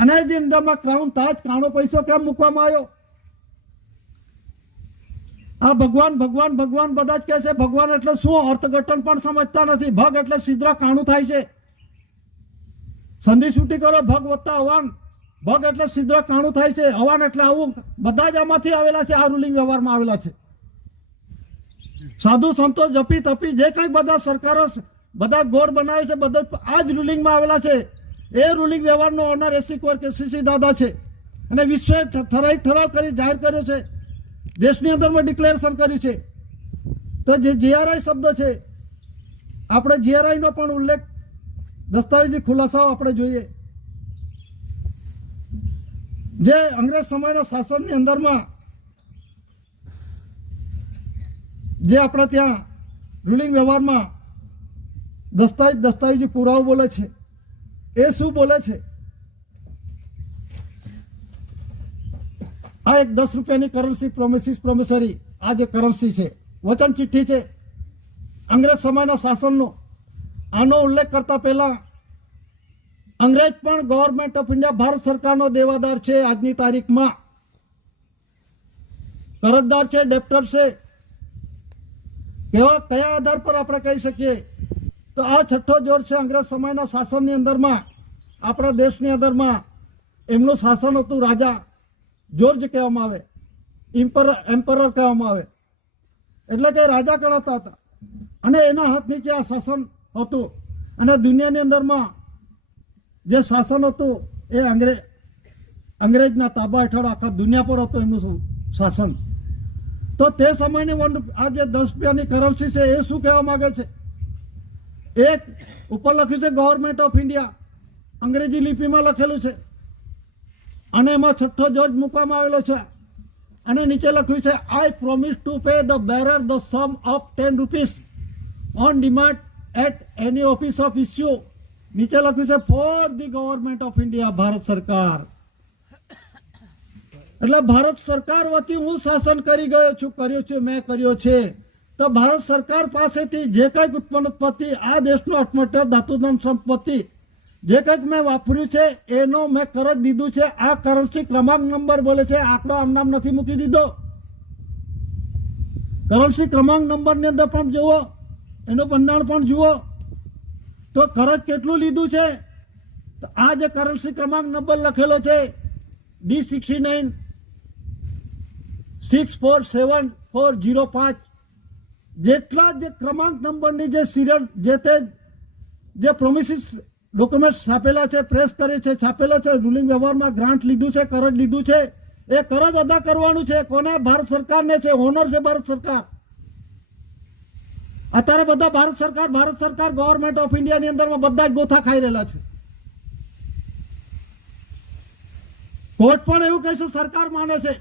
અને જે અંદરમાં ક્રાઉન તાજ કાણો પૈસો કેમ મૂકવામાં આવ્યો? આ ભગવાન ભગવાન ભગવાન બધા જ કહે છે. ભગવાન એટલે શું? અર્થઘટન પણ સમજતા નથી. ભગ એટલે સિદ્રા કાણું થાય છે. સંધિ છૂટી કરો, ભગ વત્તા હવાન. ભગ એટલે સિદ્રા કાણું થાય છે, હવાન એટલે આવું. બધા જ આમાંથી આવેલા છે, આ રૂલિંગ વ્યવહારમાં આવેલા છે. સાધુ સંતો જપી તપી જે કઈ બધા સરકારો બધા ગોળ બનાવે છે, બધા આ જ રૂલિંગમાં આવેલા છે. એ રૂલિંગ વ્યવહારનો ઓનર એસી કોર કેસીસી દાદા છે. અને વિશ્વે ઠરાવ કરી જાહેર કર્યો છે, દેશની અંદરમાં ડિક્લેરેશન કર્યું છે. તો જે જીઆરઆઈ શબ્દ છે, આપણે જીઆરઆઈ નો પણ ઉલ્લેખ દસ્તાવેજી ખુલાસાઓ આપણે જોઈએ. જે અંગ્રેજ સમયના શાસનની અંદરમાં જે આપણે ત્યાં રૂલિંગ વ્યવહારમાં દસ્તાવેજી પુરાવો બોલે છે, એ શું બોલે છે? આ એક 10 રૂપિયાની કરન્સી પ્રોમિસરી, આ જે કરન્સી છે, વચન ચિઠ્ઠી છે અંગ્રેજ સમયના શાસનનો. આનો ઉલ્લેખ કરતા પહેલા અંગ્રેજ પણ ગવર્મેન્ટ ઓફ ઇન્ડિયા ભારત સરકારનો દેવાદાર છે. આજની તારીખમાં કરજદાર છે, ડેપ્ટર છે. કયા આધાર પર આપણે કહી શકીએ? તો આ છઠ્ઠો જોર છે. અંગ્રેજ સમયના શાસનની અંદરમાં આપણા દેશની અંદરમાં એમનું શાસન હતું. રાજા જોર્જ કહેવામાં આવે, એમ્પરર કહેવામાં આવે, એટલે કે રાજા ગણાતા હતા. અને એના હાથ નીચે આ શાસન હતું. અને દુનિયાની અંદરમાં જે શાસન હતું એ અંગ્રેજના તાબા હેઠળ આખા દુનિયા પર હતું એમનું શાસન. તો તે સમયની આ જે 10 રૂપિયાની કરન્સી છે, એ શું કહેવા માંગે છે? એક ઉપર લખ્યું છે ગવર્મેન્ટ ઓફ ઇન્ડિયા, અંગ્રેજી લિપિમાં લખેલું છે. અને એમાં છઠ્ઠો જોર્જ મૂકવામાં આવેલો છે. અને નીચે લખ્યું છે I promise to pay the bearer the sum of 10 rupees on demand at any office of issue. નીચે લખ્યું છે for the government of India, Bharat સરકાર. એટલે ભારત સરકાર વતી હું શાસન કર્યું છે, મેં કર્યો છે. તો ભારત સરકાર પાસેથી જે કંઈક ઉત્પન્ન આ દેશનો અઠમઠ્ઠ ધાતુધન સંપત્તિ જે કંઈક મેં વાપર્યું છે, એનો મેં કરજ દીધું છે. આ કરન્સી ક્રમાંક નંબર બોલે છે, આંકડો આમ નામ નથી મૂકી દીધો. કરન્સી ક્રમાંક નંબરની અંદર પણ જુઓ, એનું બંધારણ પણ જુઓ, તો કરજ કેટલું લીધું છે. તો આ જે કરન્સી ક્રમાંક નંબર લખેલો છે D69 647405, જેટલા જે ક્રમાંક નંબરની જે સિરિયલ જે પ્રોમિસિસ ડોક્યુમેન્ટ છાપેલા છે, પ્રેસ કરે છે, છાપેલો છે, રૂલિંગ વ્યવહારમાં ગ્રાન્ટ લીધું છે, કરજ લીધું છે, એ કરજ અદા કરવાનું છે. કોને? ભારત સરકારને છે. ઓનર છે ભારત સરકાર. અત્યારે બધા ભારત સરકાર ગવર્મેન્ટ ઓફ ઇન્ડિયાની અંદરમાં બધા જ ગોથા ખાઈ રહેલા છે. કોર્ટ પણ એવું કહે છે સરકાર માને છે,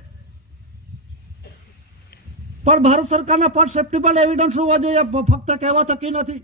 પણ ભારત સરકારના પરસેપ્ટિબલ એવિડન્સ હોવા જોઈએ, ફક્ત કહેવા થકી નથી.